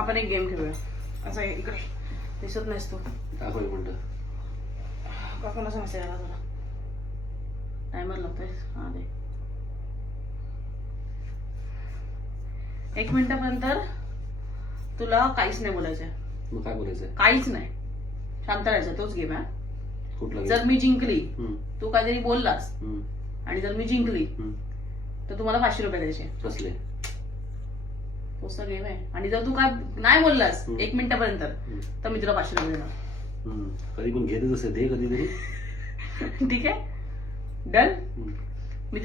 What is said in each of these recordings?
आपण एक गेम खेळूया. असं इकडे दिसत नाहीस तू. दाखव एक मिनिट. कोणाचा मेसेज आला तुला? टायमर लावतोय. हा दे. 1 मिनिटापर्यंत तुला काहीच नाही बोलायचंय. मग काय बोलायचंय? काहीच नाही, शांत राहायचं. तोच गेम आहे. कुठला? जर मी जिंकली, तू काहीतरी बोललास आणि जर मी जिंकली तर तुम्हाला 500 रुपये द्यायचे. कसले? तोच गेम आहे. आणि जर तू काय नाही बोललास 1 मिनिटापर्यंत तर मी तुला 500 रुपये देणार. कधी पण घेतच असे दे कधीतरी. ठीक आहे, डन. मी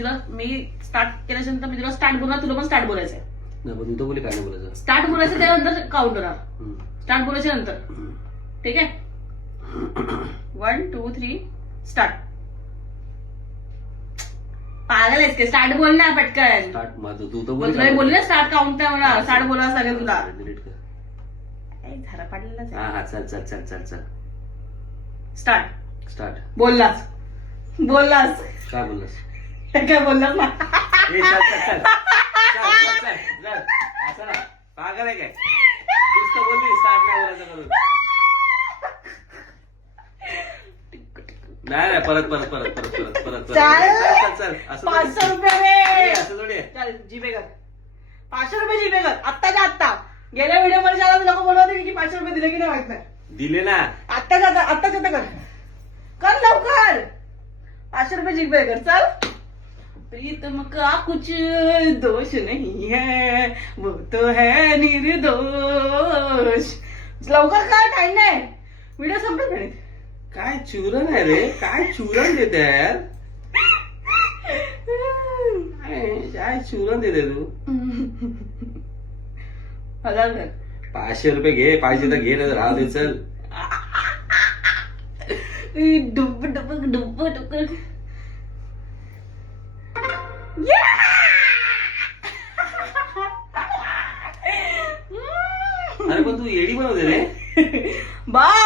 स्टार्ट केल्यानंतर मी तुला स्टार्ट बोलणार, तुला पण स्टार्ट बोलायचंय. नाही पण तू तर बोली काय नाही बोलायचं. स्टार्ट बोलायचं त्यानंतर काउंट होणार. स्टार्ट बोलायच्या नंतर. ठीक आहे, 1 2 3 स्टार्ट. पागल आहेस का? स्टार्ट बोल ना पटकन. स्टार्ट माझं तू तर तुला बोलली ना स्टार्ट काउंट नाही होणार. स्टार्ट बोलायला सांगेल तुला. डिलीट कर. झाला पाडलेलाच आहे. हा चल चल चल चल चल. स्टार्ट. स्टार्ट. बोललास काय बोललास? काय बोललास ना? ए चल चल चल चल चल चल. असं नाही, पागल आहे काय? तूच तर बोलली स्टार्ट नाही बोलायचं करून. नाही परत परत परत परत परत परत चल चल. असं 500 रुपये असं थोडी आहे. चल जीपे कर. 500 रुपये जीपे कर आत्ताच्या आत्ता. गेल्या व्हिडिओ मध्ये ज्याला लोक बोलत होते की 500 रुपये दिले की नाही माहित नाही. दिले ना. आत्ताच्या आता कर लवकर. 500 रुपये जीपे कर. चल. प्रीतम का कुछ दोष नहीं है, वो तो है निर्दोष. लवकर काय टाइम नाही. व्हिडिओ संपत नाही. काय चुरण आहे रे? काय चुरण देते यार? काय चुरण देते तू? 1000 कर. 500 रुपये घे. पाहिजे तर घे, ना राहू दे. चल. डुब डुब डुब डुब. अरे पण तू येडी बनवते रे. बस